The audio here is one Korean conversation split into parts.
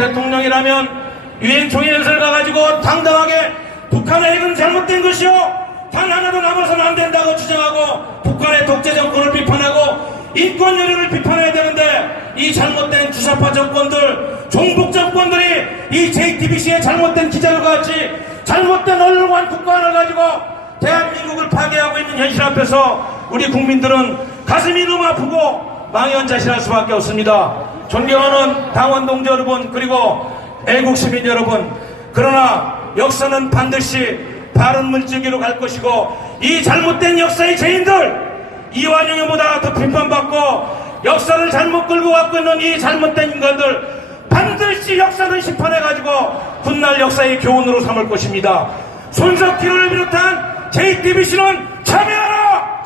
대통령이라면 유엔 총회연설 가가지고 당당하게 북한의 핵은 잘못된 것이요 단 하나도 남아서는 안 된다고 주장하고 북한의 독재 정권을 비판하고 인권 여론을 비판해야 되는데 이 잘못된 주사파 정권들 종북 정권들이 이 JTBC의 잘못된 기자들과 같이 잘못된 언론관 국가를 가지고 대한민국을 파괴하고 있는 현실 앞에서 우리 국민들은 가슴이 너무 아프고 망연자실할 수밖에 없습니다. 존경하는 당원 동지 여러분 그리고 애국 시민 여러분 그러나 역사는 반드시 바른 물질기로 갈 것이고 이 잘못된 역사의 죄인들 이완용보다 더 비판받고 역사를 잘못 끌고 갖고 있는 이 잘못된 인간들 반드시 역사는 심판해가지고 훗날 역사의 교훈으로 삼을 것입니다. 손석희를 비롯한 JTBC는 참여하라!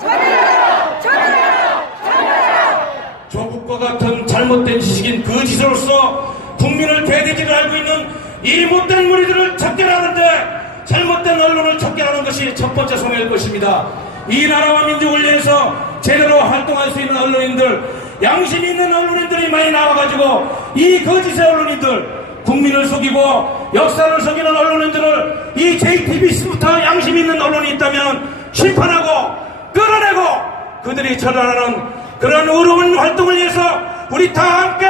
조국과 같은 잘못된 지식인 그 짓으로서 국민을 대대지를 알고 있는 이 못된 무리들을 척결하는데 잘못된 언론을 척결하는 것이 첫 번째 성일 것입니다. 이 나라와 민족을 위해서 제대로 활동할 수 있는 언론인들, 양심 있는 언론인들이 많이 나와가지고 이 거짓의 언론인들, 국민을 속이고 역사를 속이는 언론인들을 이 JTBC부터 양심 있는 언론이 있다면 심판하고 끌어내고 그들이 처단하는 그런 의로운 활동을 위해서 우리 다 함께